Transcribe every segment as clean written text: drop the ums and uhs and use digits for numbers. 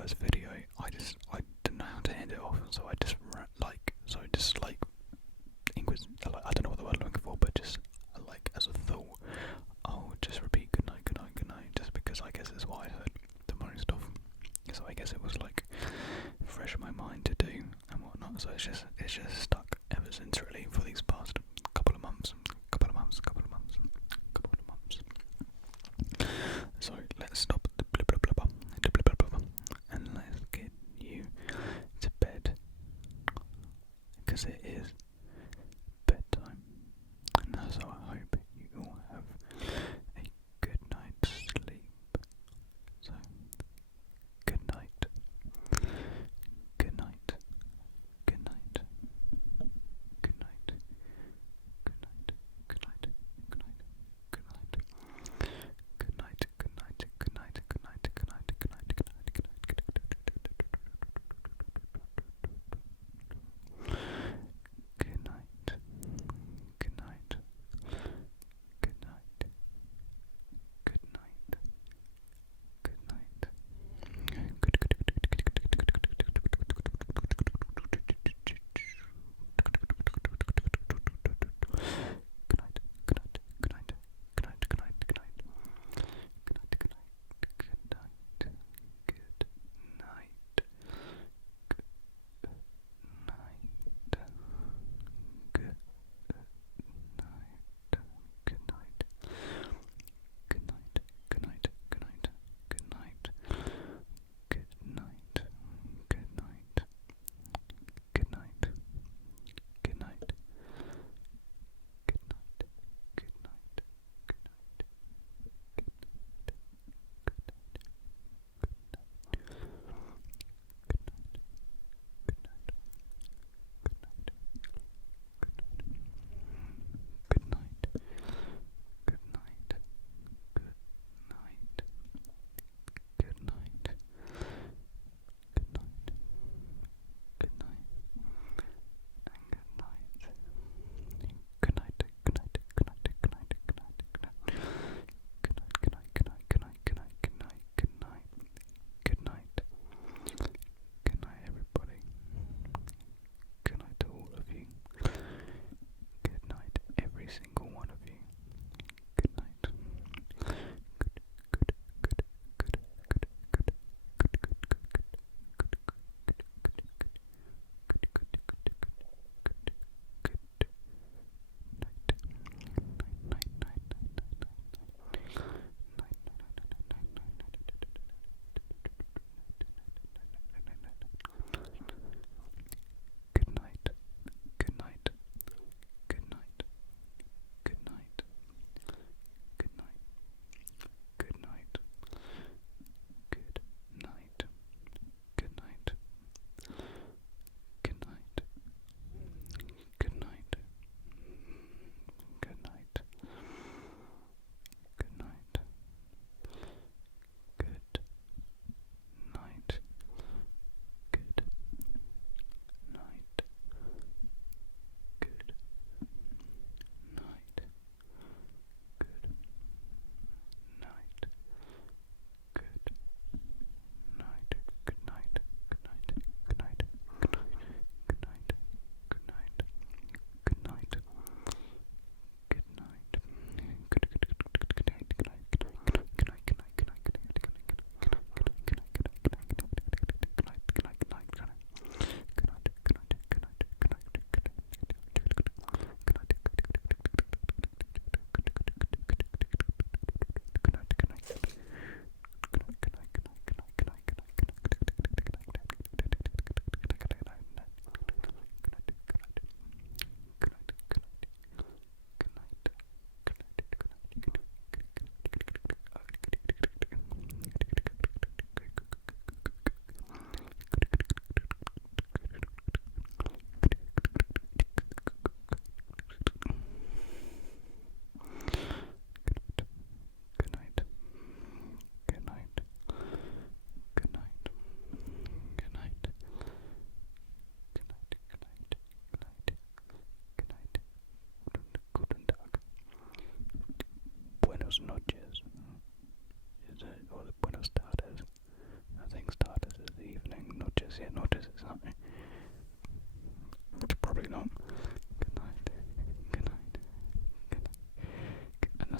first video, I didn't know how to end it off, so I just I don't know what the word I'm looking for, but just like as a thought, I'll just repeat good night, good night, good night, just because I guess it's what I heard the most of. So I guess it was like fresh in my mind to do and whatnot. So it's just stuck ever since, really, for these past couple of months. So let's stop the blah blah blah blah, and let's get you to bed, because it is bedtime. And so I hope you all have a good night's sleep. So good night, good night, good night.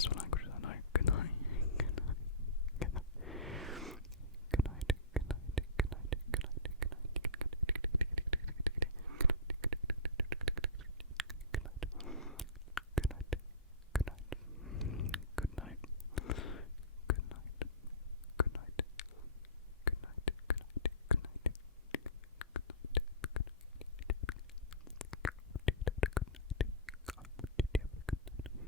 That's the language I know. Good night. Good night. Good night. Good night. Good night. Good night. Good night. Good night. Good night. Good night. Good night. Good night. Good night. Good night. Good night. Good night. Good night.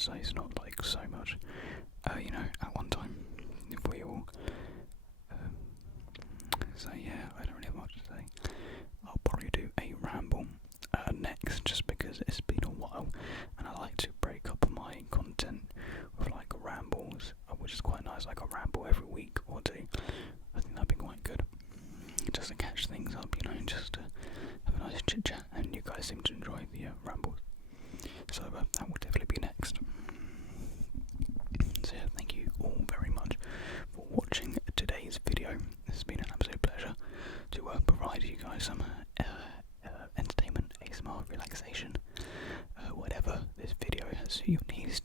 so it's not like so much, at one time, if we all, so yeah, I don't really have much to say. I'll probably do a ramble next, just because it's been a while, and I like to break up my content with like rambles, which is quite nice, like a ramble every week or two. I think that'd be quite good, just to catch things up, just to have a nice chit chat, and you guys seem to enjoy the rambles, so that will definitely be next. So yeah, thank you all very much for watching today's video. This has been an absolute pleasure to provide you guys some entertainment, ASMR, relaxation, whatever this video has your needs